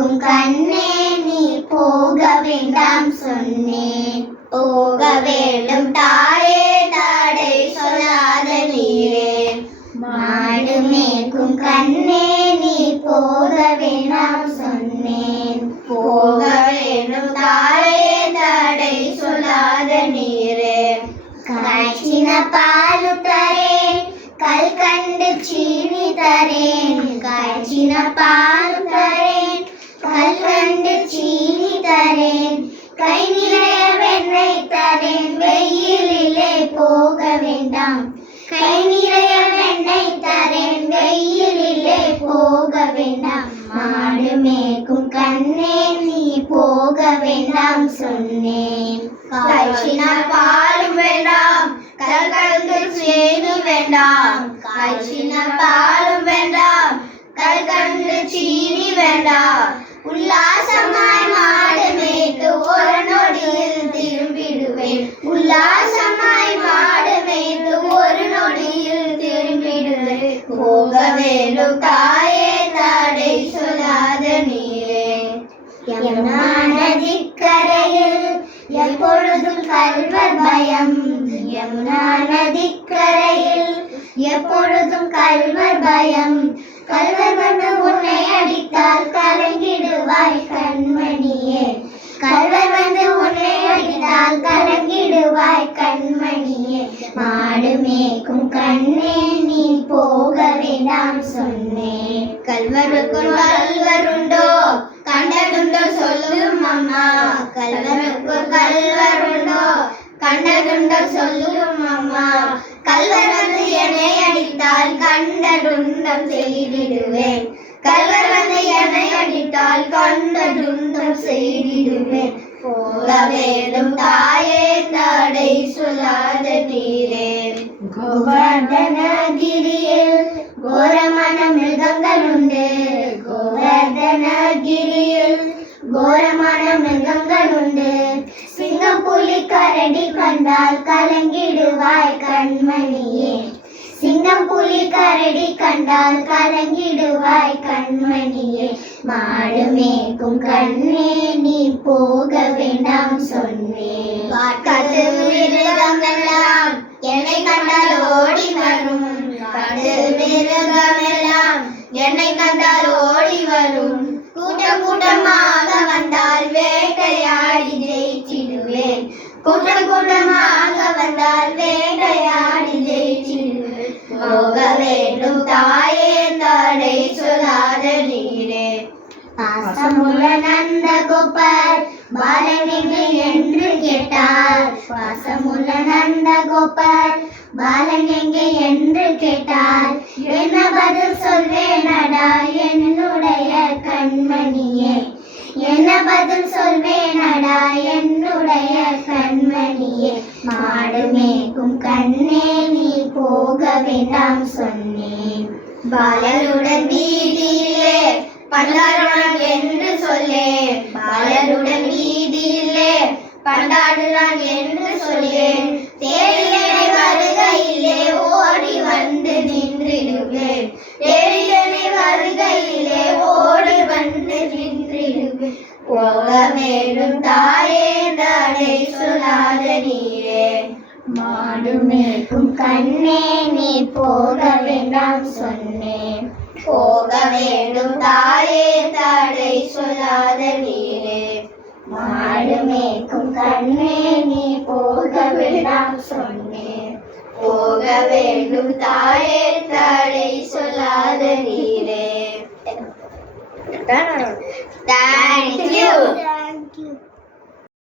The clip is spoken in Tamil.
மேய்க்கும் கண்ணே நீ போக வேண்டாம் சொன்னேன். போக வேண்டும் தாயே தடை சொல்லாத நீரே. மாடு மேய்க்கும் கண்ணே நீ போக வேண்டாம் சொன்னேன். போக வேண்டும் தாயே தடை சொல்லாத நீரே. காய்ச்சின பாலு தரேன் கல்கண்டு சீனி தரேன். காய்ச்சின பாலு தரேன் கல்கண்டு சீனி தரேன். கை நிறைய வெண்ணெய் தரேன் வெயிலிலே போக வேண்டாம். கை நிறைய வெண்ணெய் தரேன் வெயிலிலே போக வேண்டாம். மாடு மேய்க்கும் கண்ணே நீ போக வேண்டாம் சொன்னேன். காய்ச்சின பாலும் வேண்டாம் கல்கண்டு சீனி வேண்டாம். காய்ச்சின பாலும் வேண்டாம் கல்கண்டு சீனி வேண்டாம். உல்லாசமாய் மாடு மேய்த்து ஒரு நொடியில் திரும்பிடுவேன். உல்லாசமாய் மாடு மேய்த்து ஒரு நொடியில் திரும்பிடுவேன். போக வேண்டும் தாயே தடை சொல்லாத நீரே. யமுனா நதிக்கரையில் எப்பொழுதும் கல்வர் பயம். யமுனா நதிக்கரையில் எப்பொழுதும் கல்வர் பயம். கல்வர் வந்து உன்னை அடித்தால் கலங்கிடுவாய் கண்மணியே. கல்வர் வந்து உன்னை அடித்தால் கலங்கிடுவாய் கண்மணியே. மாடு மேய்க்கும் கண்ணே நீ போக வேண்டாம் சொன்னேன். கல்வருக்குள் கல்வருண்டோ கண்டதுண்டோ சொல்லும் அம்மா. கல்வருக்குள் கல்வருண்டோ கண்டதுண்டோ சொல்லும் அம்மா. கல்வர் வந்து என்னை அடித்தால் கண்டதுண்டம் செய்திடுவேன். கல்வர் வந்து என்னை அடித்தால் கண்டதுண்டம் செய்திடுவேன். போக வேண்டும் தாயே தடை சொல்லாத நீரே. கோவர்தனகிரியில் கோரமான மிருகங்கள் உண்டு. கோவர்தனகிரியில் கோரமான மிருகங்கள் உண்டு. சிங்கம் புலி கரடி கண்டால் கலங்கிடுவாய் கண்மணியே. சிங்கம் புலி கரடி கண்டால் கலங்கிடுவாய் கண்மணியே. மாடு மேய்க்கும் கண்ணே நீ போக வேண்டாம் சொன்னேன். காட்டு மிருகம் எல்லாம் என்னை கண்டால் ஓடி வரும். காட்டு மிருகம் எல்லாம் என்னை கண்டால் ஓடி வரும். கூட்டம் கூட்டமாக வந்தால் வேட்டையாடி ஜெயிச்சிடுவேன். கூட்டம் கூட்டமாக வந்தால் வேட்டையாடி ஜெயிச்சிடுவேன். போக வேண்டும் தாயே தடை சொல்லாத நீரே. பாசமுள்ள நந்த கோபால் பாலன் எங்கே என்று கேட்டார். பாசமுள்ள நந்த கோபால் பாலன் எங்கே என்று கேட்டார். என்ன பதில் சொல்வேனடா என்னுடைய கண்மணியே. என்ன பதில் சொல்வேனடா என்னுடைய கண்மணியே. மாடு மேய்க்கும் கண்ணே நீ போக வேண்டாம் சொன்னேன். பாலனுடன் வீதியிலே பண்டாடுறான் என்று சொல்லேன். பாலனுடன் வீதியிலே பண்டாடுறான் என்று சொல்லேன். தேடியனை வருகையிலே ஓடி வந்து நின்றிடுவேன். தேடியனை வருகையிலே ஓடி வந்து நின்றிடுவேன். போக வேண்டும் தாயே தடை சொல்லாத நீரே. மாடு மேய்க்கும் கண்ணே நீ போக வேண்டாம் சொன்னேன். போக வேண்டும் தாயே தடை சொல்லாத நீரே. மாடு மேய்க்கும் கண்ணே நீ போக வேண்டாம் சொன்னேன். போக வேண்டும் தாயே தடை சொல்லாத நீரே. Thank you.